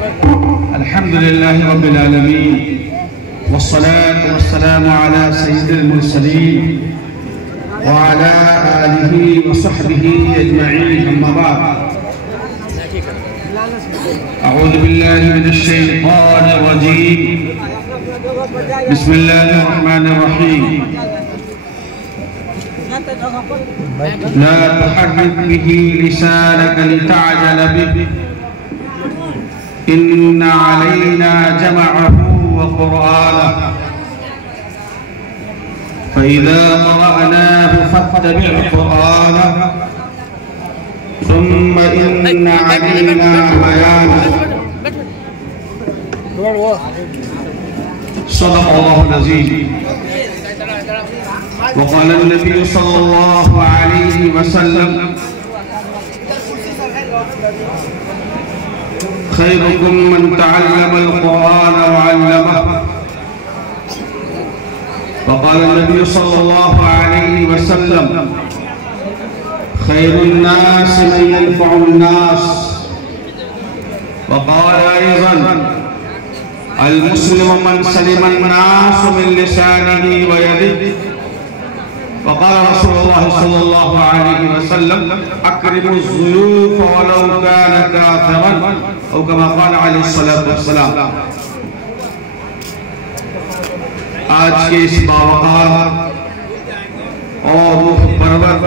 الحمد لله رب العالمين والصلاة والسلام على سيد المرسلين وعلى آله وصحبه أجمعين، أما بعد. أعوذ بالله من الشيطان الرجيم. بسم الله الرحمن الرحيم. لا تحرك به لسانك لتعجل به، إن علينا جمعه وقرآنه، فإذا قرأناه فاتبع قرآنه، ثم إن علينا بيانه. صدق الله العظيم. وقال النبي صلى الله عليه وسلم: خيركم من تعلم القرآن وعلمه. وقال النبي صلى الله عليه وسلم: خير الناس من ينفع الناس. وقال أيضا: المسلم من سلم الناس من لسانه ويده. وقال رسول الله صلى الله عليه وسلم: أكرموا الضيوف ولو كان كافرا، أو كما قال عليه الصلاة والسلام. آج کے اس باوقار اور روح پرور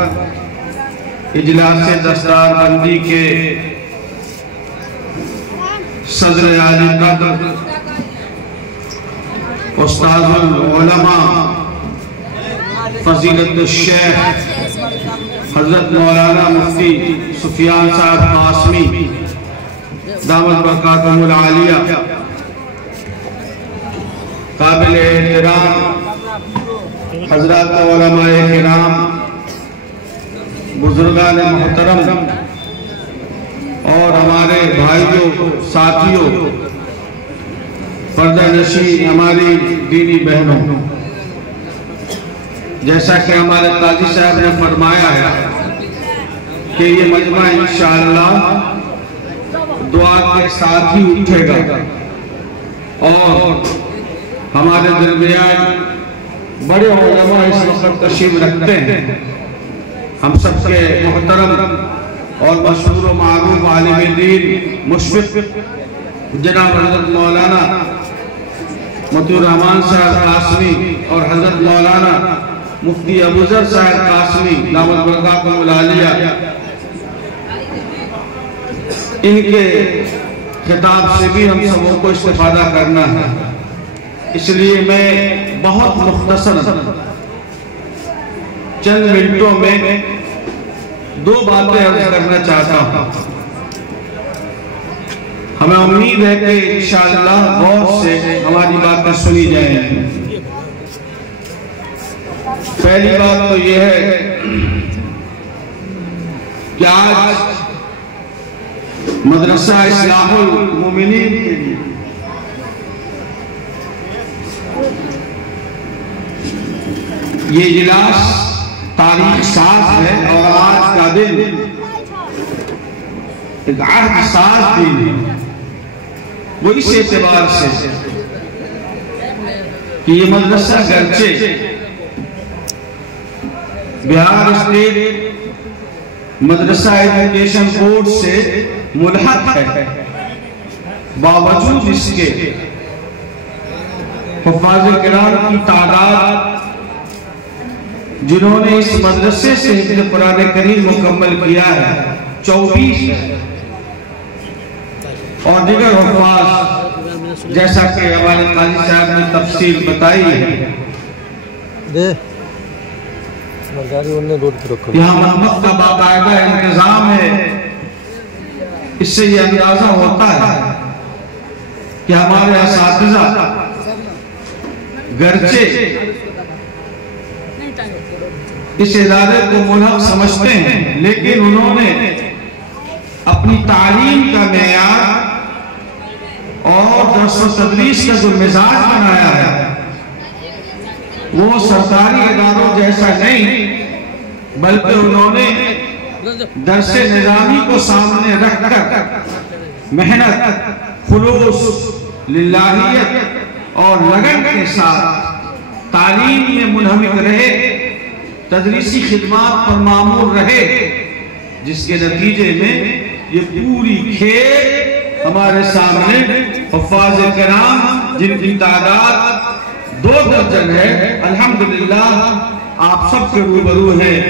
اجلاس دستار بندی کے صدر عالی قدر استاذ العلماء فضیلت الشیخ حضرت مولانا مفتی سفیان صاحب قاسمی دامت برکاتہم العالیہ، قابل احترام حضرات علماء کرام، بزرگان محترم اور ہمارے بھائیوں ساتھیوں، پردہ نشین ہماری دینی بہنوں، جیسا کہ ہمارے قاضی صاحب نے فرمایا ہے کہ یہ مجمع انشاءاللہ دعا کے ساتھ ہی اٹھے گا، اور ہمارے درمیان بڑے علماء اس وقت تشریف رکھتے ہیں. ہم سب کے محترم اور مشہور و معروف عالم دین مشفق جناب حضرت مولانا مطیع الرحمان صاحب قاسمی اور حضرت مولانا مفتی ابوذر صاحب قاسمی دامت برکاتہم العالیہ، ان کے خطاب سے بھی ہم سبوں کو استفادہ کرنا ہے. اس لیے میں بہت مختصر چند منٹوں میں دو باتیں عرض کرنا چاہتا ہوں. ہمیں امید ہے کہ انشاءاللہ غور سے ہماری باتیں سنی جائیں گی. پہلی بات تو یہ ہے کہ آج مدرسہ اصلاح المومنین کے لیے یہ اجلاس تاریخ ساز ہے، اور آج کا دن ایک عہد ساز دن ہے. وہ اس اعتبار سے کہ یہ مدرسہ گرچہ بہار اسٹیٹ مدرسہ ایجوکیشن بورڈ سے ملحق ہے، باوجود اس کے حفاظ کرام کی تعداد جنہوں نے اس مدرسے سے حفظ قرآن کریم مکمل کیا ہے 24 ہے، اور دیگر حفاظ جیسا کہ ہمارے قاضی صاحب نے تفصیل بتائی ہے. یہاں مرمت کا باقاعدہ انتظام ہے. اس سے یہ اندازہ ہوتا ہے کہ ہمارے اساتذہ گرچہ اس ادارے کو ملحق سمجھتے ہیں، لیکن انہوں نے اپنی تعلیم کا معیار اور درس و تدریس کا جو مزاج بنایا ہے وہ سرکاری اداروں جیسا نہیں، بلکہ انہوں نے درس نظامی کو سامنے رکھ کر محنت خلوص، للہیت اور لگن کے ساتھ تعلیم میں منہمک رہے، تدریسی خدمات پر مامور رہے، جس کے نتیجے میں یہ پوری کھیل ہمارے سامنے حفاظ کرام جن کی تعداد 2 درجن ہے، الحمدللہ آپ سب کے روبرو ہیں۔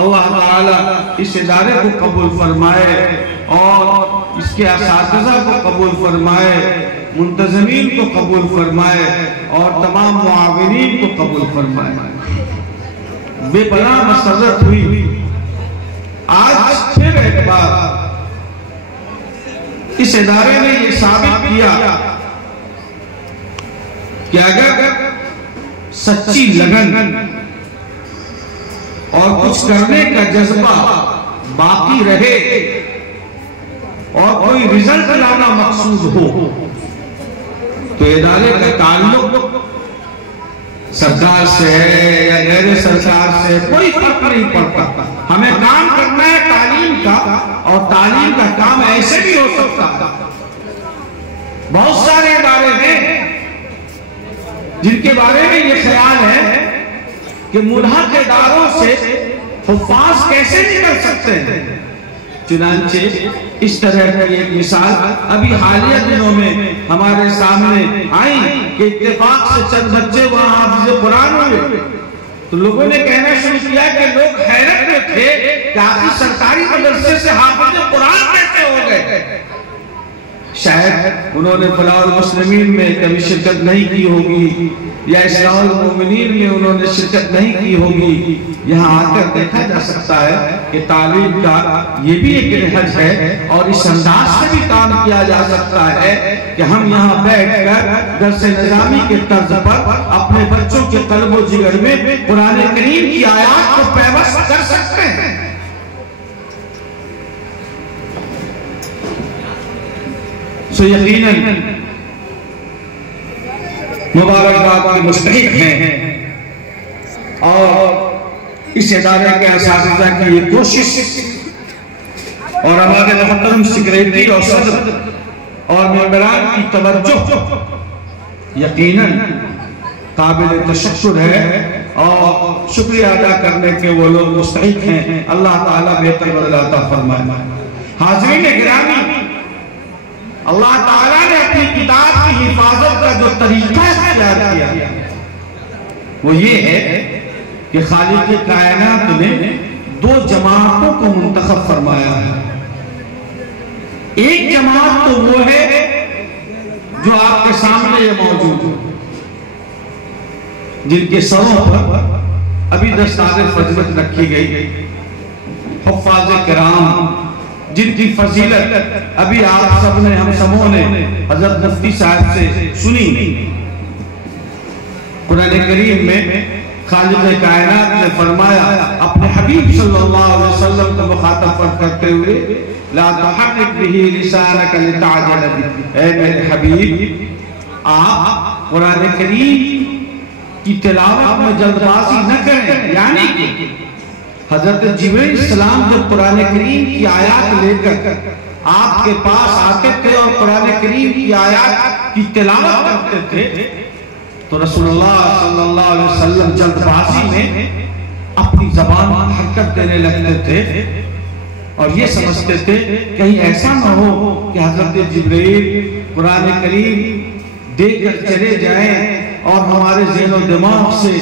اللہ تعالیٰ اس ادارے کو قبول فرمائے اور اس کے اساتذہ کو قبول فرمائے، منتظمین کو قبول فرمائے اور تمام معاونین کو قبول فرمائے۔ بے پناہ مسرت ہوئی آج پھر ایک بار اس ادارے نے یہ ثابت کیا کہ اگر سچی لگن اور کچھ کرنے کا جذبہ باقی رہے اور کوئی رزلٹ لانا مقصود ہو تو ادارے کا تعلق سرکار سے ہے یا غیر سرکار سے کوئی فرق نہیں پڑتا۔ ہمیں کام کرنا ہے تعلیم کا، اور تعلیم کا کام ایسے بھی ہو سکتا ہے۔ بہت سارے ادارے ہیں جن کے بارے میں یہ خیال ہے کہ ملحق اداروں سے حفاظ کیسے نکل سکتے ہیں۔ چنانچہ اس طرح کی ایک مثال ابھی حالیہ دنوں میں ہمارے سامنے آئی کہ اتفاق سے چند بچے وہاں حافظ قرآن ہوئے تو لوگوں نے کہنا شروع کیا کہ لوگ حیرت میں تھے کہ آخر سرکاری مدرسے سے حافظ قرآن کیسے ہو گئے۔ شاید انہوں نے فلاح المسلمین میں کبھی شرکت نہیں کی ہوگی یا اصلاح المومنین میں انہوں نے شرکت نہیں کی ہوگی۔ یہاں آ کر دیکھا جا سکتا ہے کہ تعلیم کا یہ بھی ایک نہج ہے اور اس انداز سے بھی کام کیا جا سکتا ہے کہ ہم یہاں بیٹھ کر درس نظامی کے طرز پر اپنے بچوں کے قلب و جگر میں قرآن کریم کی آیات کو پیوست کر سکتے ہیں۔ سو یقیناً مبارکباد کے مستحق ہیں اور اس ادارے کے اساتذہ کی یہ کوشش اور ہمارے محترم سیکریٹری اور صدر اور ممبران کی توجہ یقیناً قابل تشکر ہے اور شکریہ ادا کرنے کے وہ لوگ مستحق ہیں۔ اللہ تعالیٰ بہتر بدلہ عطا فرمائے۔ حاضرین گرامی، اللہ تعالیٰ نے اپنی کتاب کی حفاظت کا جو طریقہ اختیار کیا وہ یہ ہے کہ خالق کائنات نے 2 جماعتوں کو منتخب فرمایا ہے۔ ایک جماعت تو وہ ہے جو آپ کے سامنے یہ موجود ہے، جن کے سروں پر ابھی دستار فضیلت رکھی گئی، حفاظ کرام جن کی فضیلت ابھی آپ سب نے ہم سبوں نے حضرت مفتی صاحب سے سنی۔ قرآن کریم میں خالق کائنات نے فرمایا اپنے حبیب صلی اللہ علیہ وسلم کو مخاطب کرتے ہوئے لا تحرک به لسانک لتعجل به، اے میرے حبیب آپ قرآن کریم کی تلاوت میں جلد بازی نہ کریں۔ یعنی کہ حضرت جبرائیل السلام جب قرآن کریم کی آیات لے کر آپ کے پاس آتے تھے اور قرآن کریم کی آیات کی تلاوت کرتے تھے تو رسول اللہ صلی اللہ علیہ وسلم جلد بازی میں اپنی زبان حرکت دینے لگتے تھے اور یہ سمجھتے تھے کہیں ایسا نہ ہو کہ حضرت جبرائیل قرآن کریم دے کر چلے جائیں اور ہمارے ذہن و دماغ سے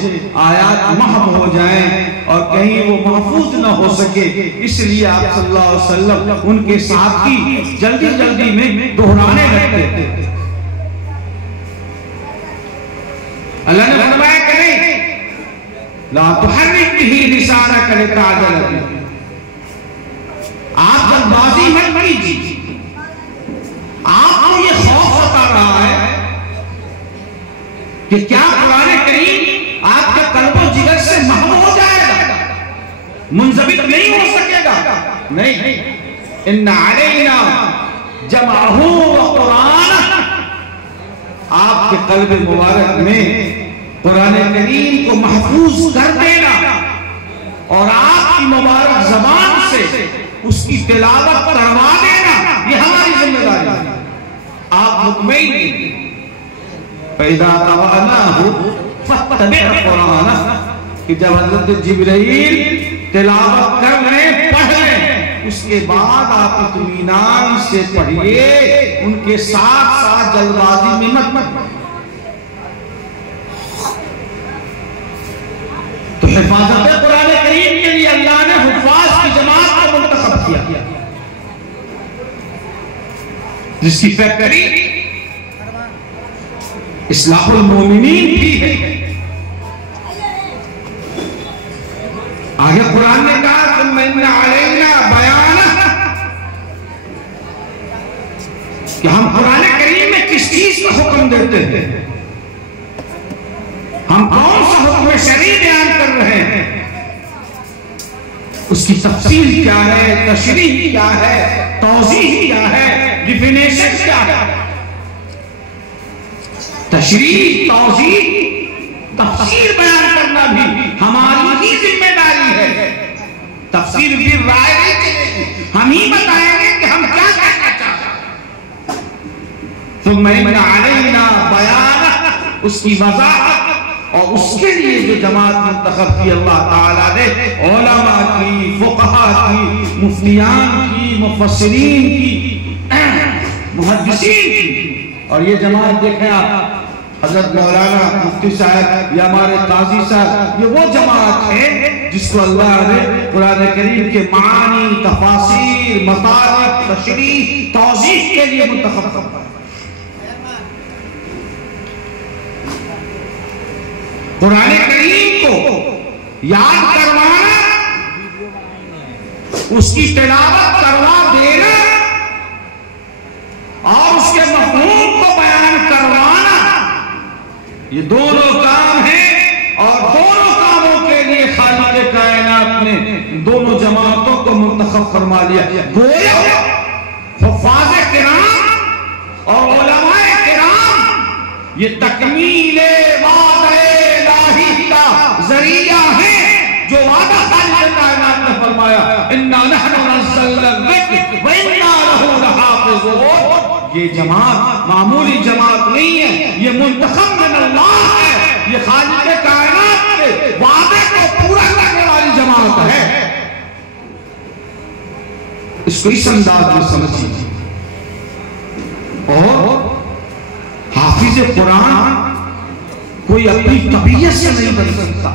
آیات محو ہو جائیں اور کہیں وہ محفوظ نہ ہو سکے۔ اس لیے آپ صلی اللہ علیہ وسلم ان کے ساتھی جلدی جلدی میں دہرانے لگتے تھے۔ اللہ نے فرمایا کہ نہیں، لا تحرک به لسانک لتعجل به، آپ جلد بازی مت کیجیے۔ آپ کو یہ خوف ستا رہا ہے کہ کیا قرآن کریم آپ کے قلب و جگر سے محو ہو جائے گا، منضبط نہیں ہو سکے گا؟ نہیں، ان علینا جمعہ و قرآن، آپ کے قلب مبارک میں قرآن کریم کو محفوظ کر دینا اور آپ کی مبارک زبان سے اس کی تلاوت کروا دینا، یہ ہماری ذمہ داری ہے۔ مطمئن ہیں. فَإِذَا قَرَأْنَاهُ فَاتَّبِعْ قُرْآنَهُ کہ جب حضرت جبرائیل تلاوت کر رہے ہیں پڑھ رہے ہیں اس کے بعد آپ اطمینان سے پڑھیے، ان کے ساتھ ساتھ جلد بازی میں مت. تو حفاظت قرآن کریم کے لیے اللہ نے حفاظ کی جماعت کو منتخب کیا جس کی فیکٹری اصلاح المومنین بھی ہے. آگے قرآن نے کہا ثم ان علینا بیانہ کہ ہم قرآن کریم میں کس چیز کا حکم دیتے ہیں، ہم کون سا حکم شرعی بیان کر رہے ہیں، اس کی تفصیل کیا ہے، تشریح کیا ہے، توضیح کیا ہے، ڈیفینیشن کیا ہے. تشریح، توضیح، تفسیر بیان کرنا بھی ہماری ہی ذمہ داری ہے. تفسیر بھی رائے نہیں چلے گی، ہم ہی بتائیں گے کہ ہم کیا کہنا چاہتے ہیں. ثم ان علینا بیانہ اس کی وضاحت اور اس کے لیے جو جماعت منتخب کی اللہ تعالیٰ نے علماء کی، فقہاء کی، مفتیان کی، مفسرین کی، محدثین کی. اور یہ جماعت دیکھیں آپ حضرت مولانا مفتی صاحب یا ہمارے قاضی صاحب، یہ وہ جماعت ہے جس کو اللہ نے قرآن کریم کے معانی، تفاسیر، مطالب، تشریح، توضیح کے لیے منتخب کرتا ہے. قرآن کریم کو یاد کروانا، اس کی تلاوت کروا دینا اور اس کے مفہوم کو بیان کروانا، یہ دونوں کام ہیں. اور دونوں کاموں کے لیے خالق کائنات نے دونوں جماعتوں کو منتخب فرما لیا. گویا حفاظ کرام اور علماء کرام یہ تکمیل وعدہ الہی کا ذریعہ ہے جو وعدہ خالق کائنات نے فرمایا اِنَّا نَحْنُ نَزَّلْنَا الذِّكْرَ وَإِنَّا لَهُ لَحَافِظُونَ. یہ جماعت معمولی جماعت نہیں ہے، یہ منتخب من اللہ ہے، یہ خالق کائنات کے وعدے کو پورا کرنے والی جماعت ہے. اس کو اس انداز میں سمجھیے. اور حافظ قرآن کوئی اپنی طبیعت سے نہیں بن سکتا.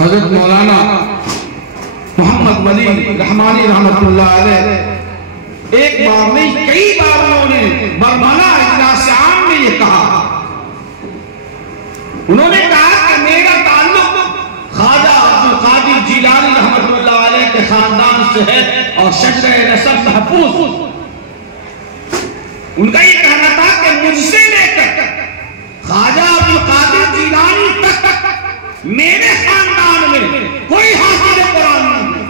حضرت مولانا محمد ولی رحمانی رحمت اللہ علیہ ایک بار نہیں کئی بار انہوں نے برملا اجلاس عام میں یہ کہا. انہوں نے کہا کہ میرا تعلق خواجہ عبدالقادر جیلانی رحمت اللہ علیہ کے خاندان سے ہے اور شجرہ نسب محفوظ. ان کا یہ کہنا تھا کہ مجھ سے لے کر خواجہ عبدالقادر جیلانی تک میرے خاندان میں کوئی حافظ قرآن نہیں.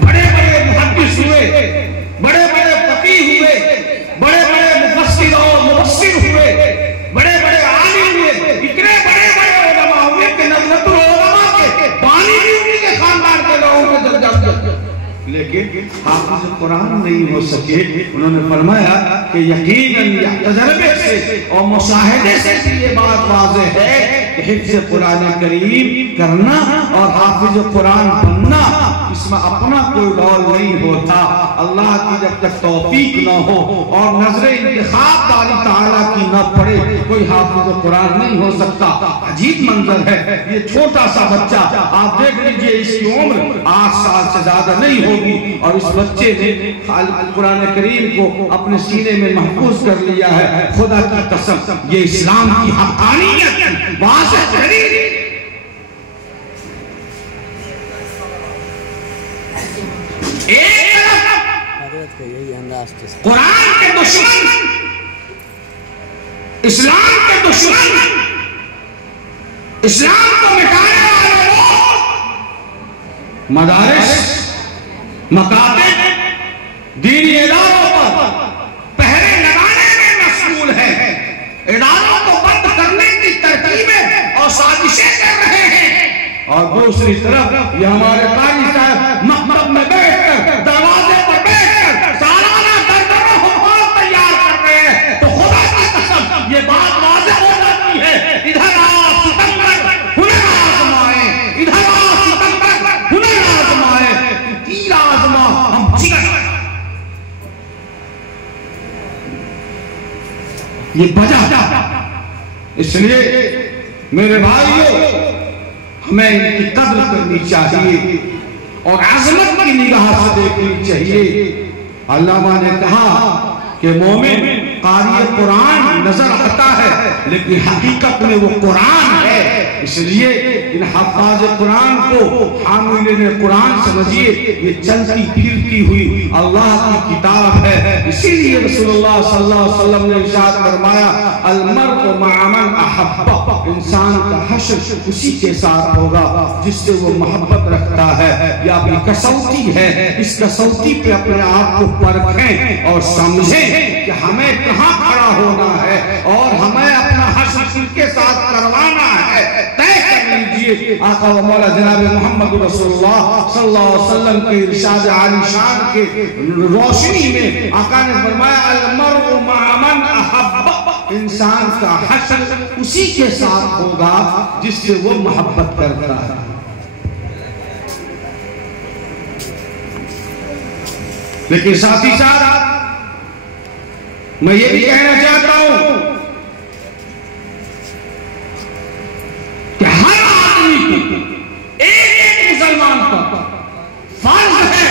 بڑے بڑے محدث ہوئے، بڑے بڑے فقیہ ہوئے، بڑے بڑے مفسر اور مبصر ہوئے، بڑے بڑے عالم ہوئے، اتنے بڑے بڑے علماء ہوئے کہ نظرت العلماء کے پانی بھی انہی کے خاندان کے لوگوں کے درجہ دیا، لیکن حافظ قرآن نہیں ہو سکے. انہوں نے فرمایا کہ یقیناً تجربے سے اور مشاہدے سے یہ بات واضح ہے کہ حفظ قرآن کریم کرنا اور حافظ قرآن بننا اس میں اپنا کوئی رول نہیں ہوتا. اللہ کی جب تک توفیق نہ ہو اور نظر انتخاب باری تعالیٰ کی نہ پڑے کوئی حافظ قرآن نہیں ہو سکتا. عجیب منظر ہے، یہ چھوٹا سا بچہ آپ دیکھ لیجئے، اس کی عمر 8 سال سے زیادہ نہیں ہوگی اور اس بچے نے قرآن کریم کو اپنے سینے میں محفوظ کر لیا ہے. خدا کی قسم یہ اسلام کی حقانیت واضح تحریر. قرآن کے دشمن، اسلام کے دشمن، اسلام کو مٹانے والے لوگ مدارس، مکاتب، دینی اداروں پر پہرے لگانے میں مشغول ہیں، اداروں کو بند کرنے کی ترکیبیں اور سازشیں کر رہے ہیں. اور دوسری طرف یہ ہمارے قاری صاحب مکتب میں بیٹھ کر دروازے پر بیٹھ کر یہ وجہ اس لیے میرے بھائیوں ہمیں ان کی قدر کرنی چاہیے اور عظمت کی نگاہ سے دیکھنی چاہیے۔ علامہ نے کہا کہ مومن قاری قرآن نظر آتا ہے لیکن حقیقت میں وہ قرآن ہے، اس لیے ان حفاظ قرآن کو حاملین قرآن سمجھیے یہ چلتی پھرتی ہوئی اللہ کی کتاب ہے۔ اسی لیے رسول اللہ صلی اللہ علیہ وسلم نے ارشاد فرمایا المرء مع من احب، انسان کا حشر اسی کے ساتھ ہوگا جس سے وہ محبت رکھتا ہے۔ یہ اپنی کسوٹی ہے، اس کسوٹی پہ اپنے آپ کو پرکھیں اور سمجھیں کہ ہمیں کہاں کھڑا ہونا ہے اور ہمیں اپنا حشر کن کے ساتھ کروانا ہے، طے کر لیجئے۔ آقا و مولا جناب محمد رسول اللہ صلی اللہ علیہ وسلم کے ارشاد عالی شان کے روشنی میں آقا نے فرمایا المرء مع من احب، انسان کا حشر اسی کے ساتھ ہوگا جس سے وہ محبت کرتا ہے۔ لیکن ساتھ ہی ساتھ میں یہ بھی کہنا چاہتا ہوں کہ ہر آدمی کو ایک مسلمان کا فرض ہے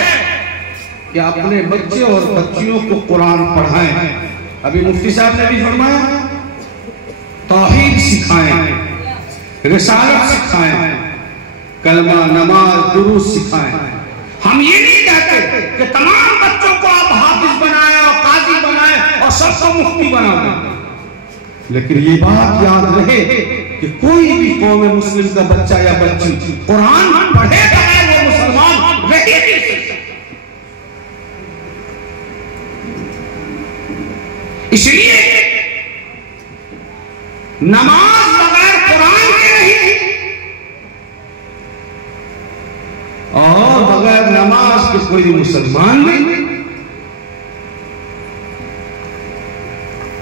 کہ اپنے بچے اور بچیوں کو قرآن پڑھائیں۔ ابھی مفتی صاحب نے بھی فرمایا توحید سکھائیں، رسالت سکھائیں، کلمہ نماز دروس سکھائیں۔ ہم یہ نہیں کہتے کہ تمام بچوں کو آپ حافظ بنائیں اور قاضی بنائیں اور سب کو مفتی بنا دیں، لیکن یہ بات یاد رہے کہ کوئی بھی قوم مسلم کا بچہ یا بچی قرآن پڑھے گا وہ مسلمان رہے گی۔ اس لیے نماز بغیر قرآن کے نہیں اور بغیر نماز کے کوئی مسلمان نہیں۔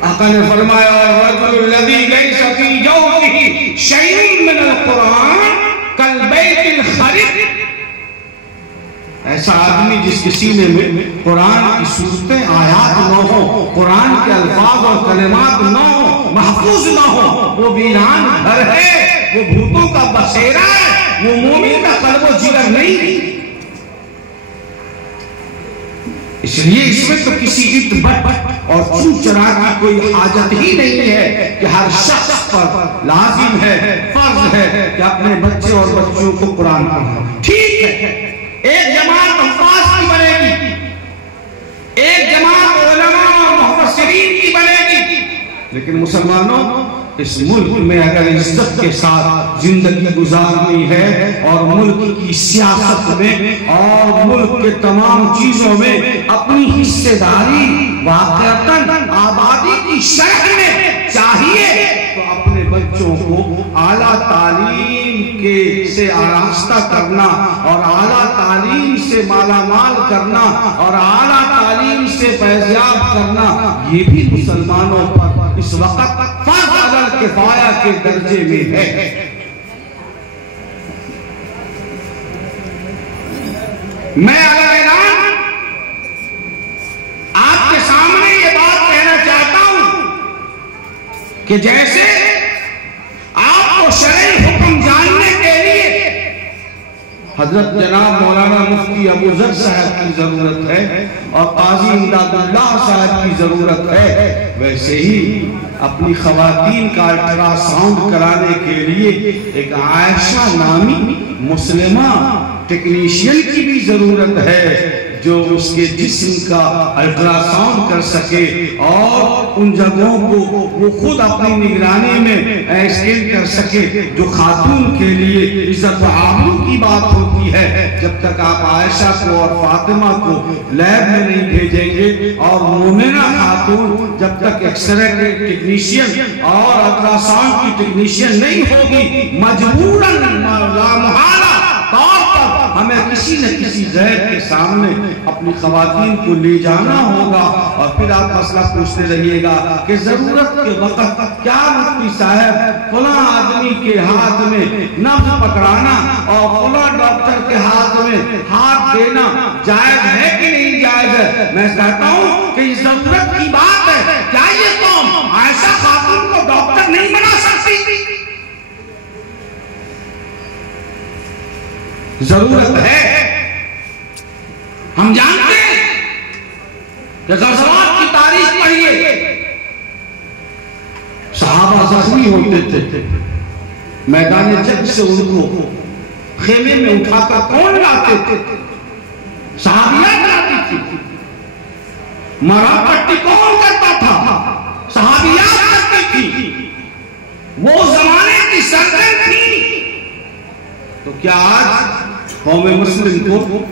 آقا نے فرمایا الرجل الذی لیس فی جوفہ شیء من القرآن کالبیت الخرب، ایسا آدمی جس کے سینے میں قرآن کی صورتیں آیات نہ ہو، قرآن کے الفاظ اور کلمات نہ ہو، محفوظ نہ ہو، وہ ویران گھر ہے، وہ بھوتوں کا بسیرا ہے، وہ مومن کا قلب و جگر نہیں۔ اس لیے اس میں تو کسی اٹ بٹ اور چو چرا کی کوئی حاجت ہی نہیں ہے کہ ہر شخص پر لازم ہے، فرض ہے کہ اپنے بچے اور بچوں کو قرآن پڑھائیں۔ ٹھیک ہے ایک جماعت حفاظ کی بنے گی، ایک جماعت علماء اور محفظرین کی بنے گی، لیکن مسلمانوں اس ملک میں اگر عزت کے ساتھ زندگی گزارنی ہے اور ملک کی سیاست میں اور ملک کے تمام چیزوں میں اپنی حصہ داری واقعتاً آبادی کی شرح میں چاہیے تو اپنے بچوں کو اعلیٰ تعلیم کے سے آراستہ کرنا اور اعلیٰ تعلیم سے مالا مال کرنا اور اعلیٰ تعلیم سے فیضیاب کرنا یہ بھی مسلمانوں پر اس وقت فرض علی کفایہ کے درجے میں ہے۔ میں اعلان آپ کے سامنے یہ بات کہنا چاہتا ہوں کہ جیسے آپ کو شرعی حکم جاننے کے لیے حضرت جناب مولانا مفتی ابو ذر صاحب کی ضرورت ہے اور قاضی امداد اللہ صاحب کی ضرورت ہے، ویسے ہی اپنی خواتین کا الٹرا ساؤنڈ کرانے کے لیے ایک عائشہ نامی مسلمہ ٹیکنیشین کی بھی ضرورت ہے جو اس کے جسم کا الٹرا ساؤنڈ کر سکے اور ان جگہوں کو وہ خود اپنی نگرانی میں اسکین کر سکے جو خاتون کے لیے عزت و آبرو کی بات ہوتی ہے۔ جب تک آپ عائشہ کو اور فاطمہ کو لیب میں نہیں بھیجیں گے اور مومنہ خاتون جب تک ایکسرے کے ٹیکنیشین اور الٹرا ساؤنڈ کی ٹیکنیشین نہیں ہوگی مجبوراً لامحالہ طور پر ہمیں کسی نہ کسی غیر کے سامنے اپنی خواتین کو لے جانا ہوگا اور پھر آپ مسئلہ پوچھتے رہیے گا کہ ضرورت کے وقت کیا مفتی صاحب فلاں آدمی کے ہاتھ میں نبض پکڑانا اور فلاں ڈاکٹر کے ہاتھ میں ہاتھ دینا جائز ہے کہ نہیں جائز ہے؟ میں کہتا ہوں کہ یہ ضرورت کی بات ہے۔ کیا یہ قوم عائشہ خاتون کو ڈاکٹر نہیں بنا سکتی؟ ضرورت ہے. ہم جانتے ہیں کہ غزوات کی تاریخ پڑھیے، صحابہ زخمی ہوتے تھے، میدان جنگ سے ان کو خیمے میں اٹھا کر کون لاتے تھے؟ صحابیات لاتی تھی. مرہم پٹی کون کرتا تھا؟ صحابیات کرتی تھی. وہ زمانے کی سرجن تھی. تو کیا آج قوم مسلم کو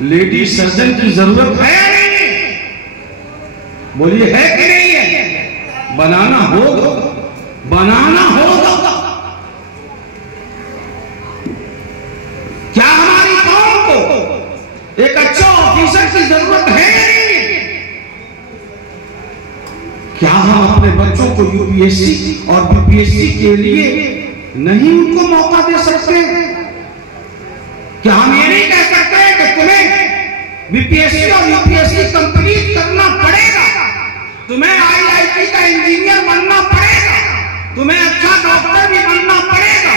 لیڈی سرجن کی ضرورت ہے یا نہیں؟ بولیے ہے کہ نہیں ہے؟ بنانا ہوگا، بنانا ہوگا. کیا ہماری قوم کو ایک اچھا آفیسر کی ضرورت ہے یا نہیں؟ کیا ہم اپنے بچوں کو یو پی ایس سی اور بی پی ایس سی کے لیے نہیں ان کو موقع دے سکتے؟ کیا ہم یہ نہیں کہہ سکتے کہ تمہیں بی پی ایس سی اور U P S C complete کرنا پڑے گا، تمہیں آئی آئی ٹی کا انجینئر بننا پڑے گا، تمہیں اچھا ڈاکٹر بھی بننا پڑے گا؟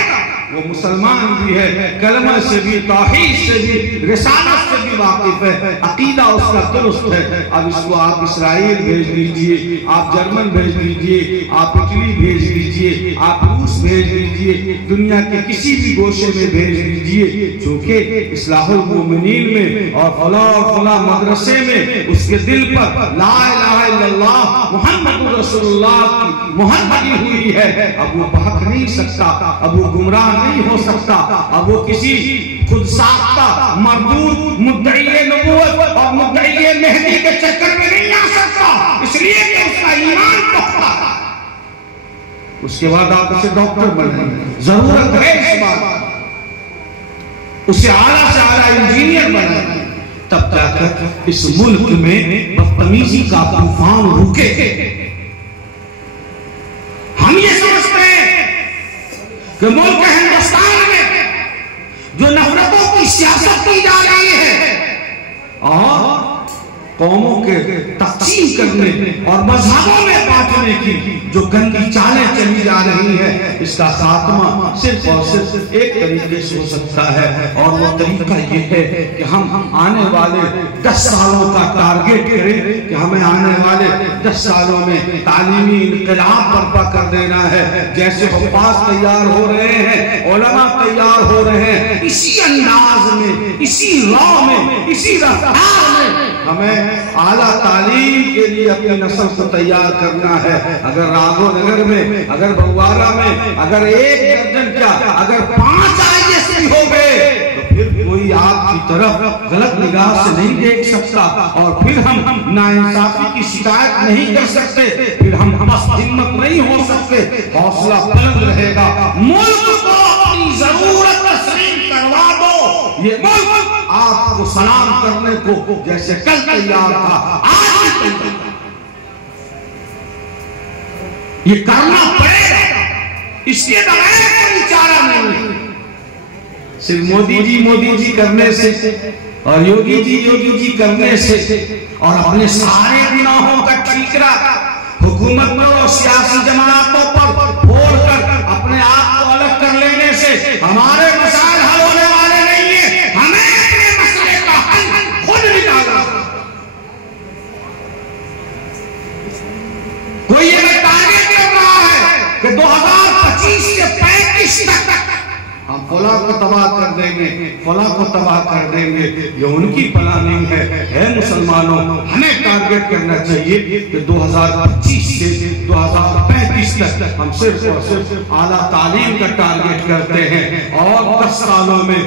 وہ مسلمان بھی ہے، کلمہ سے بھی، توحید سے بھی، رسالت سے بھی واقف ہے، عقیدہ اس کا درست ہے. اب اس کو آپ اسرائیل بھیج دیجئے، آپ جرمن بھیج دیجئے، آپ اٹلی بھیج دیجئے، آپ روس بھیج دیجئے، دنیا کے کسی بھی گوشے میں بھیج دیجئے، چونکہ اصلاح المومنین میں اور فلاں مدرسے میں اس کے دل پر لا الہ الا اللہ محمد رسول اللہ کی محمدی ہوئی ہے. اب وہ بحق نہیں سکتا، اب وہ گمراہ نہیں ہو سکتا، اب وہ کسی خود ساختہ مردود مدعی نبوت اور مدعی مہدی کے چکر میں نہیں آ سکتا، اس لیے کہ اس کا ایمان پختہ ہے. اس کے بعد آپ اسے ڈاکٹر بنائیں، ضرورت ہے اس بات، اسے اعلیٰ سے اعلیٰ انجینئر بنائیں، تب جا کر اس ملک میں بدتمیزی کا طوفان رکے. ہم یہ سمجھتے ہیں کہ ملک ہندوستان میں جو نفرتوں کی سیاست کی جا رہی ہے اور قوموں کے تقسیم کرنے اور مذہبوں میں بانٹنے کی جو گندی چالیں چلی جا رہی ہے، اس کا خاتمہ صرف اور صرف ایک طریقے سے ہو سکتا ہے، اور وہ طریقہ یہ ہے کہ ہم آنے والے 10 سالوں کا ٹارگٹ کریں کہ ہمیں آنے والے 10 سالوں میں تعلیمی انقلاب برپا کر دینا ہے. جیسے حفاظ تیار ہو رہے ہیں، علماء تیار ہو رہے ہیں، اسی انداز میں، اسی راہ میں، اسی رفتار میں ہمیں اعلیٰ تعلیم کے لیے اپنی نسل کو تیار کرنا ہے. اگر راگو نگر میں، اگر بھگوارہ میں، اگر 1 درجن کیا، اگر 5 آئی ایس پی ہو گئے تو پھر کوئی آپ کی طرف غلط نگاہ سے نہیں دیکھ سکتا، اور پھر ہم ناانصافی کی شکایت نہیں کر سکتے، پھر ہم بس ہمت نہیں ہو سکتے، حوصلہ بلند رہے گا. ملک کو اپنی ضرورت تسلیم کروا دو. یہ ملک آپ کو سلام کرنے کو جیسے کل تیار تھا، آج بھی تیار. یہ کرنا پڑے گا، اس کے بغیر کوئی چارہ نہیں. صرف مودی جی کرنے سے اور یوگی جی کرنے سے اور اپنے سارے گناہوں کا ٹھیکرا حکومت اور سیاسی جماعتوں پر پھوڑ کر اپنے آپ کو الگ کر لینے سے ہمارے مسائل حل ہونے والے نہیں ہیں. ہمیں اپنے مسئلے کا حل خود نکالنا. کوئی یہ ٹارگٹ کر رہا ہے کہ 2025 سے 35 تک ہم فلاں کو تباہ کر دیں گے، فلاں کو تباہ کر دیں گے. یہ ان کی پلاننگ ہے مسلمانوں. ہمیں ٹارگٹ کرنا چاہیے کہ 2025 سے 2035 تک ہم صرف اور صرف اعلیٰ تعلیم کا ٹارگٹ کرتے ہیں، اور 10 سالوں میں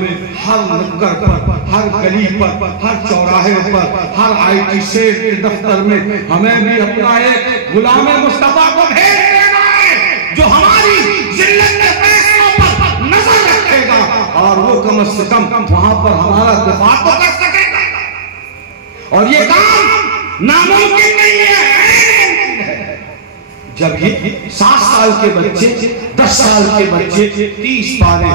ہر نکڑ پر، ہر گلی پر، ہر چوراہے پر، ہر آئی ٹی سیل کے دفتر میں ہمیں بھی اپنا ایک غلام مصطفیٰ کو بھیج دینا ہے جو ہماری ذلت کے فیصلوں پر نظر رکھے گا، اور وہ کم از کم وہاں پر ہمارا دفاع تو کر سکے گا. اور یہ کام ناممکن نہیں ہے. جب یہ 7 سال کے بچے، 10 سال کے بچے 30 پارے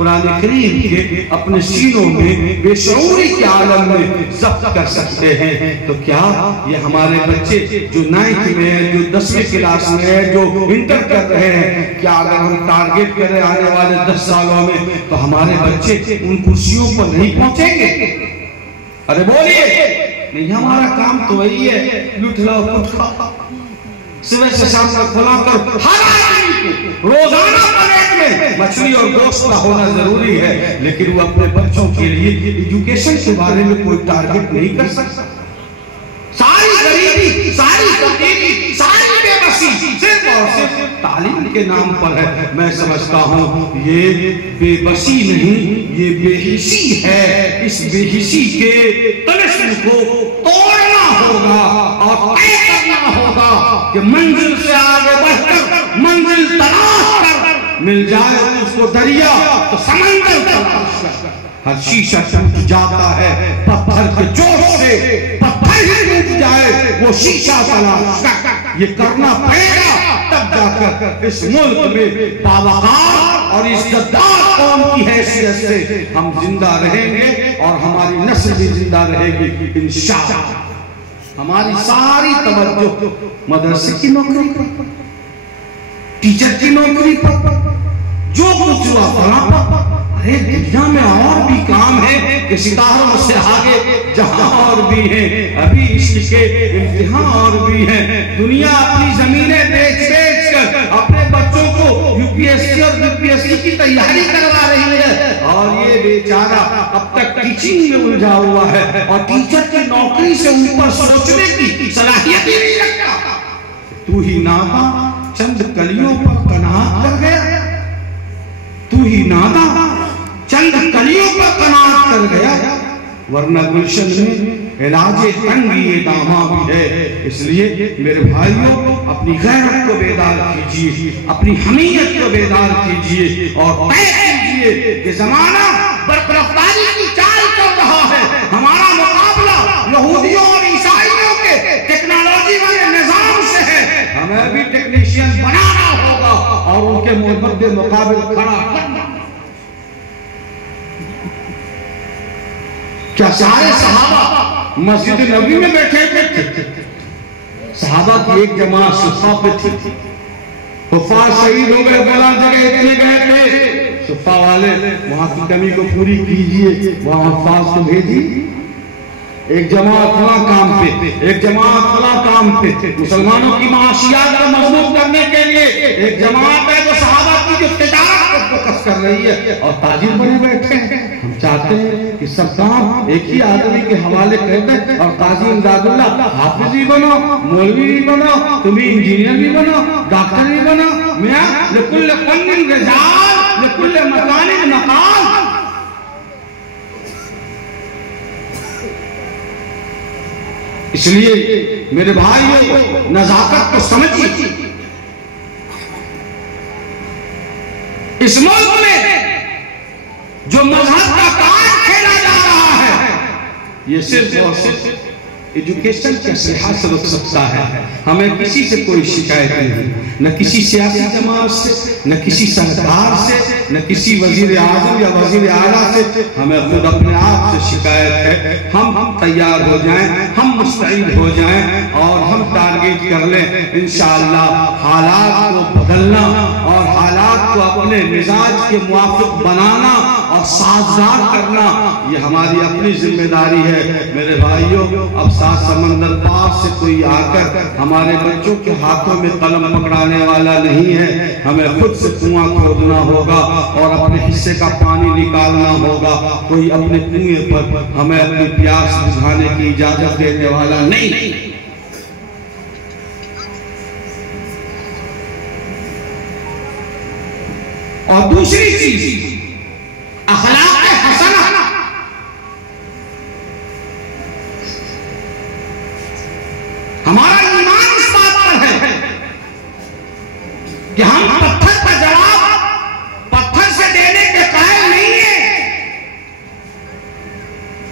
قرآن کریم کے اپنے سینوں میں بے شعوری کے عالم میں ضبط کر سکتے ہیں، تو کیا یہ ہمارے بچے جو 9th میں ہیں، جو 10ویں کلاس میں ہیں، جو انٹر کر رہے ہیں، کیا اگر ہم ٹارگٹ کریں آنے والے 10 سالوں میں تو ہمارے بچے ان کرسیوں پر نہیں پہنچیں گے؟ ارے بولیے نہیں، ہمارا کام تو وہی ہے، لٹ لاؤ کچھ کھاؤ، صبح سے شام تک کھلا کر ہر آدمی کو روزانہ پلیٹ میں مچھلی اور گوشت کا ہونا ضروری ہے، لیکن وہ اپنے بچوں کے لیے ایجوکیشن کے بارے میں کوئی ٹارگٹ نہیں کر سکتا۔ ساری غریبی، ساری فقیری، ساری بے بسی صرف اور صرف تعلیم کے نام پر ہے۔ میں سمجھتا ہوں یہ بے بسی نہیں، یہ بے حسی ہے۔ اس بے حسی کے طلسم کو توڑنا ہوگا اور طے کرنا ہوگا کہ منزل سے آگے بڑھ کر منزل تلاش کر، مل جائے اس کو دریا تو سمندر تلاش کر۔ ہر شیشہ ٹوٹ جاتا ہے پتھر کے جوش سے، پتھر ہی ٹوٹ جائے وہ شیشہ تلاش کر۔ یہ کرنا پڑے گا، تب جا کر اس ملک میں باوقار اور عزتدار قوم کی حیثیت سے ہم زندہ رہیں گے اور ہماری نسل بھی زندہ رہے گی انشاءاللہ۔ ہماری ساری توجہ مدرسے کی نوکری پر، ٹیچر کی نوکری پر، جو کچھ ہوا فلاں پر۔ ارے دنیا میں اور بھی کام ہے کہ ستاروں سے آگے جہاں اور بھی ہیں، ابھی عشق کے امتحان اور بھی ہیں۔ دنیا اپنی زمینیں بیچ کر اپنے بچوں کو یو پی ایس سی اور یو پی ایس سی کی تیاری کروا رہی ہے، اور یہ بیچارہ اب تک ٹیچنگ میں الجھا ہوا ہے اور ٹیچر کی نوکری سے اوپر سوچنے کی صلاحیت ہی نہیں رکھتا۔ تو ہی نادا چند کلیوں پر قناعت کر گیا، تو ہی نادا چند کلیوں پر قناعت کر گیا، ورنہ گلشن میں علاج تنگی داماں بھی ہے۔ اس لیے میرے بھائیوں اپنی غیرت کو بیدار کیجئے، اپنی حمیت کو بیدار کیجئے اور طے کیجئے کہ زمانہ برق رفتاری کی چال چل رہا ہے۔ ہمارا مقابلہ یہودیوں اور عیسائیوں کے ٹیکنالوجی والے نظام سے ہے، ہمیں بھی ٹیکنیشین بنانا ہوگا اور ان کے محبت مقابل کھڑا کرنا۔ کیا سارے صحابہ مسجد نبی میں بیٹھے تھے؟ صحابہ کی ایک جماعت صفہ پہ تھی، حفاظ شہید ہو گئے، بلا جگہ اتنے گئے تھے، صفہ والے وہاں کی کمی کو پوری کیجئے، وہاں حفاظ کو بھیجئے۔ ایک جماعت فلاں کام پہ، ایک جماعت فلاں کام پہ، مسلمانوں کی معاشیات کو مضبوط کرنے کے لیے ایک جماعت ہے جو صحابہ کی جو تجارت کو فوکس کر رہی ہے اور تاجر بنے بیٹھے ہیں۔ ہم چاہتے ہیں کہ سب کام ایک ہی آدمی کے حوالے کر دیں اور قاضی امداد اللہ حافظ بھی بنو، مولوی بھی بنو، تمہیں انجینئر بھی بنو، ڈاکٹر بھی بنو، میاں لکل فن رجال لکل مکان مقام۔ اس لیے میرے بھائیوں نزاکت کو سمجھیے۔ اس ملک میں جو مذہب کا کارڈ کھیلا جا رہا ہے یہ صرف اور صرف ایجوکیشن کے لحاظ سے رک سکتا ہے۔ ہمیں کسی سے کوئی شکایت نہیں، نہ کسی سیاسی جماعت سے، نہ کسی سرکار سے، نہ کسی وزیر اعظم یا وزیر اعلیٰ سے، ہمیں خود اپنے آپ سے شکایت ہے۔ ہم تیار ہو جائیں، ہم مستعد ہو جائیں اور ہم ٹارگیٹ کر لیں انشاءاللہ حالات کو بدلنا اور حالات کو اپنے مزاج کے موافق بنانا اور سازگار کرنا، یہ ہماری اپنی ذمہ داری ہے۔ میرے بھائیوں اب سات سمندر پار سے کوئی آ کر ہمارے بچوں کے ہاتھوں میں قلم پکڑانے والا نہیں ہے، ہمیں خود سے کنواں کھودنا ہوگا اور اپنے حصے کا پانی نکالنا ہوگا۔ کوئی اپنے کنویں پر ہمیں اپنی پیاس بجھانے کی اجازت دینے والا نہیں۔ اور دوسری چیز اخلاق حسنہ۔ ہمارا ایمان اس بات پر ہے کہ ہم پتھر کا جواب پتھر سے دینے کے قائل نہیں ہیں،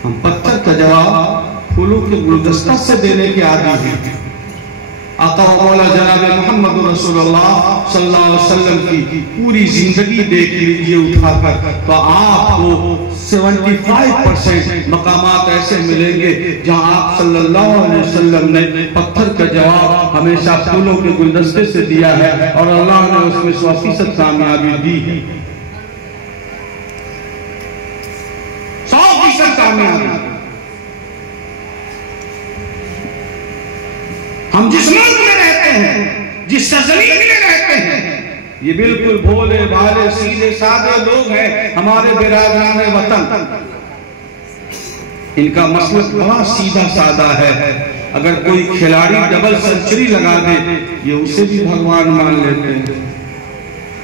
ہم پتھر کا جواب پھولوں کے گلدستہ سے دینے کے عادی ہیں۔ آقا و مولا جناب محمد رسول اللہ صلی اللہ علیہ وسلم کی پوری زندگی دیکھ لیجئے اٹھا کر، تو آپ کو 75% مقامات ایسے ملیں گے جہاں آپ صلی اللہ علیہ وسلم نے پتھر کا جواب ہمیشہ پھولوں کے گلدستے سے دیا ہے، اور اللہ نے اس میں 100% کامیابی دی ہے، 100% کامیابی۔ ہم جس ملک میں رہتے ہیں، جس سرزمین میں رہتے ہیں، یہ بالکل بھولے بھالے سیدھے سادے لوگ ہیں، ہمارے برادران وطن، ان کا مسلک بڑا سیدھا سادہ ہے۔ اگر کوئی کھلاڑی ڈبل سنچری لگا دے، یہ اسے بھی بھگوان مان لیتے ہیں۔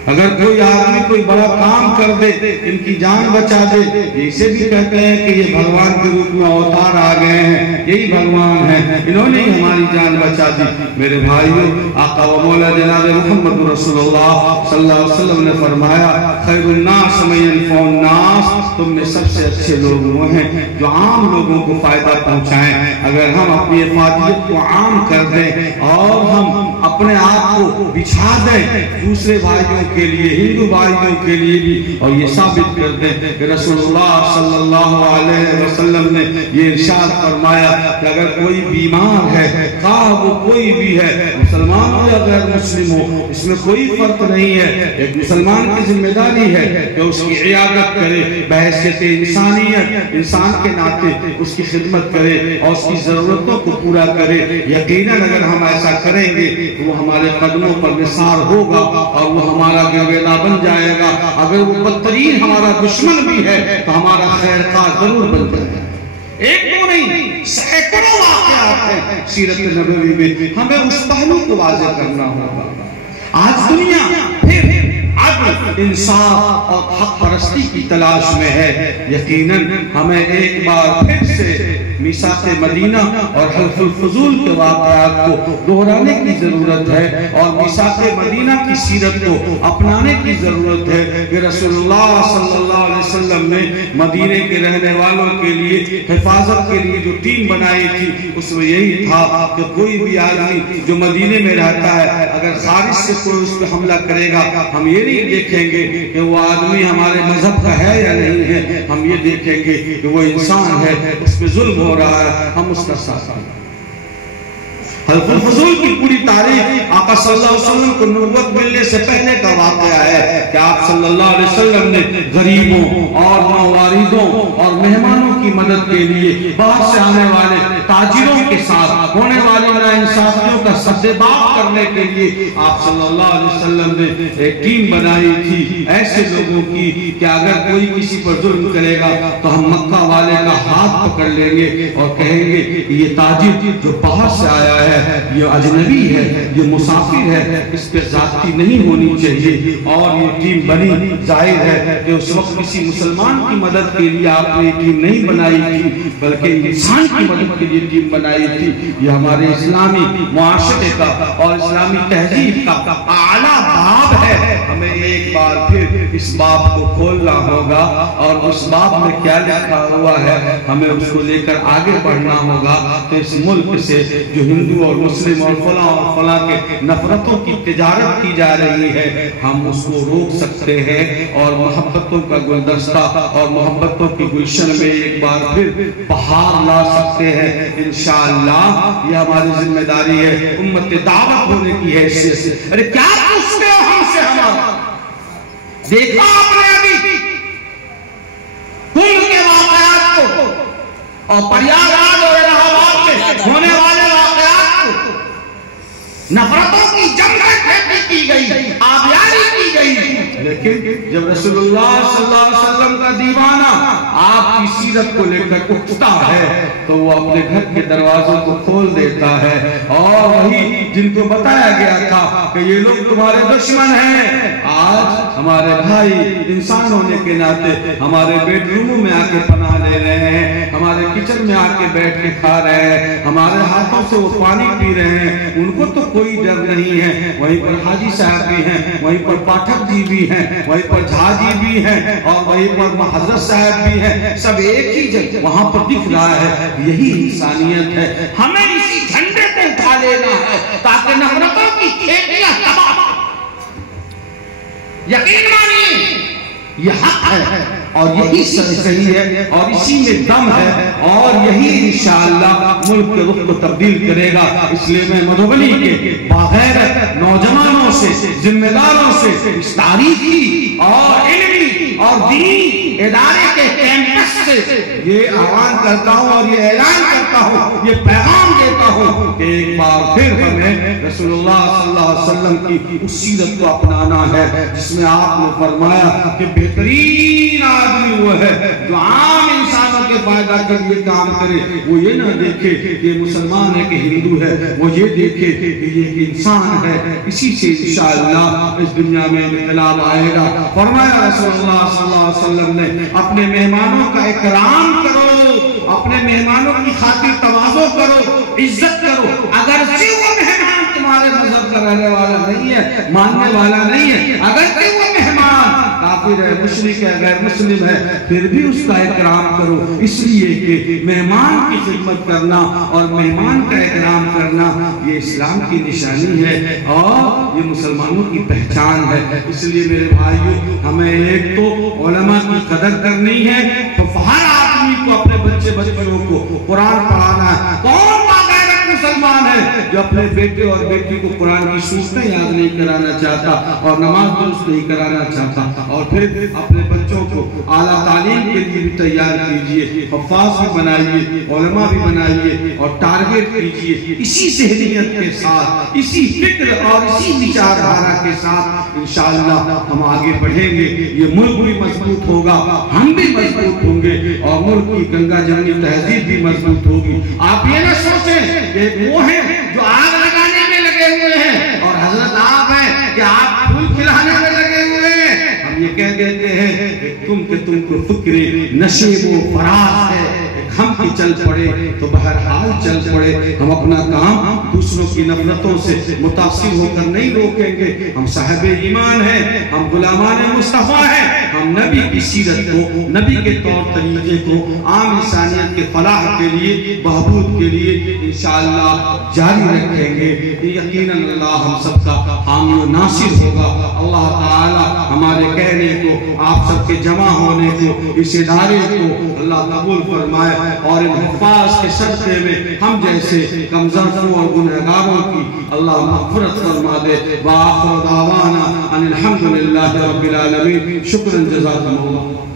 اگر کوئی آدمی کوئی بڑا کام کر دے، ان کی جان بچا دے، یہ اسے بھی کہتے ہیں کہ یہ بھگوان کے روپ میں اوتار آ گئے ہیں، یہی بھگوان ہیں، انہوں نے ہماری جان بچا دی۔ میرے بھائیوں، آقا و مولا جناب محمد رسول اللہ صلی اللہ علیہ وسلم نے فرمایا، خیر الناس من ينفع الناس، تم میں سب سے اچھے لوگ وہ ہیں جو عام لوگوں کو فائدہ پہنچائیں۔ اگر ہم اپنی افادیت کو عام کر دیں اور ہم اپنے آپ کو بچھا دیں دوسرے بھائیوں کے لیے، ہندو بھائیوں کے لیے بھی، اور یہ ثابت کر دیں کہ رسول اللہ صلی اللہ علیہ وسلم نے یہ ارشاد فرمایا کہ اگر کوئی بیمار ہے، خواہ وہ کوئی بھی ہے، مسلمان ہو یا غیر مسلم ہو، اس میں کوئی فرق نہیں ہے، ایک مسلمان کی ذمہ داری ہے کہ اس کی عیادت کرے، بحیثیت انسانیت، انسان کے ناطے اس کی خدمت کرے اور اس کی ضرورتوں کو پورا کرے۔ یقیناً اگر ہم ایسا کریں گے تو وہ ہمارے قدموں پر نثار ہوگا اور وہ ہمارا گرویدہ بن جائے گا۔ اگر وہ بدترین ہمارا دشمن بھی ہے تو ہمارا خیر خواہ ضرور بن جائے گا۔ ایک دو نہیں، سینکڑوں واقعات ہیں سیرت نبوی میں، ہمیں اس پہلو کو واضح کرنا ہوگا۔ آج دنیا پھر عدل، انصاف اور حق پرستی کی تلاش میں ہے۔ یقیناً ہمیں ایک بار پھر سے میثاق مدینہ اور حلف الفضول کے واقعات کو دہرانے کی ضرورت ہے، اور میثاق مدینہ کی سیرت کو اپنانے کی ضرورت ہے کہ رسول اللہ صلی اللہ علیہ وسلم نے مدینے کے رہنے والوں کے لیے حفاظت کے لیے جو ٹیم بنائی تھی، اس میں یہی تھا کہ کوئی بھی آدمی جو مدینے میں رہتا ہے، اگر خارج سے کوئی اس پہ حملہ کرے گا، ہم یہ نہیں دیکھیں گے کہ وہ آدمی ہمارے مذہب کا ہے یا نہیں ہے، ہم یہ دیکھیں گے کہ وہ انسان ہے، اس پہ ظلم ہو رہا ہے، ہم اس کا ساتھ دیں۔ حلف الفضول کی پوری تاریخ آقا صلی اللہ علیہ وسلم کو نبوت ملنے سے پہلے کا واقعہ ہے کہ آپ صلی اللہ علیہ وسلم نے غریبوں اور نوواریدوں اور مہمانوں کی مدد کے لیے باہر سے آنے والے تاجروں کے ساتھ ہونے والی ناانصافیوں کا سدباب کرنے کے لیے آپ صلی اللہ علیہ وسلم نے ایک ٹیم بنائی تھی ایسے لوگوں کی کہ اگر کوئی کسی پر ظلم کرے گا تو ہم مکہ والے کا ہاتھ پکڑ لیں گے اور کہیں گے کہ یہ تاجر جو باہر سے آیا ہے، یہ اجنبی ہے، یہ مسافر ہے، اس پہ زیادتی نہیں ہونی چاہیے۔ اور یہ ٹیم بنی، ظاہر ہے کہ اس وقت کسی مسلمان کی مدد کے لیے آپ نے ٹیم نہیں بنائی تھی بلکہ انسان کی مدد کے لیے ٹیم بنائی تھی۔ یہ ہمارے اسلامی معاشرے کا اور اسلامی تہذیب کا اعلیٰ باب ہے، ہمیں ایک بار پھر اس باب کو کھولنا ہوگا اور اس باب میں کیا لکھا ہوا ہے ہمیں اس کو لے کر آگے بڑھنا ہوگا۔ تو اس ملک سے جو ہندو اور مسلم اور فلاں کے نفرتوں کی تجارت کی جا رہی ہے، ہم اس کو روک سکتے ہیں اور محبتوں کا گلدستہ اور محبتوں کی گلشن میں ایک بار پھر بہار لا سکتے ہیں انشاءاللہ۔ یہ ہماری ذمہ داری ہے امت دعوت ہونے کی حیثیت سے۔ ارے کیا پوچھتے ہو ہم سے؟ ہمارا دیکھا آپ نے ابھی کل کے واقعات کو اور پریاگراج اور الہ آباد میں ہونے والے نفرتوں کی جنگ کی گئی، آبیاری کی گئی، لیکن جب رسول اللہ صلی اللہ علیہ وسلم کا دیوانہ آپ کی سیرت کو لے کر اٹھتا ہے تو وہ اپنے گھر کے دروازوں کو کھول دیتا ہے، اور وہی جن کو بتایا گیا تھا کہ یہ لوگ تمہارے دشمن ہیں، آج ہمارے بھائی انسان ہونے کے ناطے ہمارے بیڈ روموں میں آ کے پناہ لے رہے ہیں، ہمارے کچن میں آ کے بیٹھ کے کھا رہے ہیں، ہمارے ہاتھوں سے وہ پانی پی رہے ہیں، ان کو تو کوئی ڈر نہیں ہے۔ وہیں پر حاجی صاحب بھی ہیں، وہیں پر پاٹھک جی بھی ہیں، وہیں پر جھا جی بھی ہیں، اور وہیں پر حضرت صاحب بھی ہیں، سب ایک ہی جگہ وہاں پر دکھ رہا ہے۔ یہی انسانیت ہے، ہمیں اسی جھنڈے کو اٹھا لینا ہے تاکہ یقین مانیے یہ حق ہے اور یہی صحیح ہے اور اسی میں دم ہے اور یہی انشاءاللہ ملک کے رخ کو تبدیل کرے گا. اس لیے میں مدھوبنی کے باغیرت نوجوانوں سے، ذمہ داروں سے، اس تاریخی اور علمی اور دینی ادارے کے کیمپس سے یہ آہوان کرتا ہوں اور یہ اعلان کرتا ہوں، یہ پیغام دیتا ہوں کہ ایک بار پھر ہمیں رسول اللہ صلی اللہ علیہ وسلم کی اس سیرت کو اپنانا ہے جس میں آپ نے فرمایا کہ بہترین آدمی وہ ہے جو عام انسانوں کے فائدہ کے لیے کام کرے. وہ یہ نہ دیکھے کہ یہ مسلمان ہے کہ ہندو ہے، وہ یہ دیکھے کہ یہ ایک انسان ہے. اسی سے انشاءاللہ اس دنیا میں انقلاب آئے گا. فرمایا رسول اللہ صلی اللہ علیہ وسلم نے اپنے مہمانوں کا اکرام کرو، اپنے مہمانوں کی خاطر تواضع کرو، عزت کرو. اگرچہ وہ مہمان تمہارے مذہب کا رہنے والا نہیں ہے، ماننے والا نہیں ہے، اگرچہ وہ مہمان کافر ہے، مشرک ہے، غیر مسلم ہے، پھر بھی اس کا اکرام کرو. اس لیے کہ مہمان کی خدمت کرنا اور مہمان کا اکرام کرنا یہ اسلام کی نشانی ہے اور یہ مسلمانوں کی پہچان ہے. اس لیے میرے بھائیو، ہمیں ایک تو علماء کی قدر کرنی ہے، تو ہر آدمی کو اپنے بچوں کو قرآن پڑھانا ہے. کون باغیرت مسلمان ہے جو اپنے بیٹے اور بیٹی کو قرآن کی صورتیں یاد نہیں کرانا چاہتا اور نماز درست نہیں کرانا چاہتا؟ اور پھر اپنے بچوں کو اعلیٰ تعلیم کے لیے بھی تیار کیجئے، حفاظ بھی بنائیے، علماء بھی بنائیے اور ٹارگیٹ کیجئے. اسی ذہنیت کے ساتھ، اسی فکر اور اسی وچاردھارا کے ساتھ انشاءاللہ ہم آگے بڑھیں گے. یہ ملک بھی مضبوط ہوگا، ہم بھی مضبوط ہوں گے اور ملک کی گنگا جمنی تہذیب بھی مضبوط ہوگی. آپ یہ نہ سوچیں کہ وہ ہیں جو آگ لگانے میں لگے ہوئے ہیں اور حضرت آپ ہیں کہ آپ پھول کھلانے میں لگے ہوئے ہیں. ہم یہ کہہ دیتے ہیں کہ تم کو فکر نشیب و فراز ہے، ہم کی چل پڑے تو بہرحال چل پڑے. ہم اپنا کام دوسروں کی نفرتوں سے متاثر ہو کر نہیں روکیں گے. ہم صاحب ایمان ہیں، ہم غلامان مصطفیٰ ہیں. ہم نبی کی سیرت کو، نبی کے طور طریقے کو عام انسانیت کے فلاح کے لیے، بہبود کے لیے انشاءاللہ جاری رکھیں گے. یقیناً اللہ ہم سب کا حامی و ناصر ہوگا. اللہ تعالی ہمارے کہنے کو، آپ سب کے جمع ہونے کو، اس ادارے کو اللہ قبول فرمائے اور ان حفاظ کے صدقے میں ہم جیسے کمزوروں اور گنہگاروں کی اللہ مغفرت فرما دے. وآخر دعوانا ان الحمدللہ رب العالمین. شکرا جزاکم اللہ.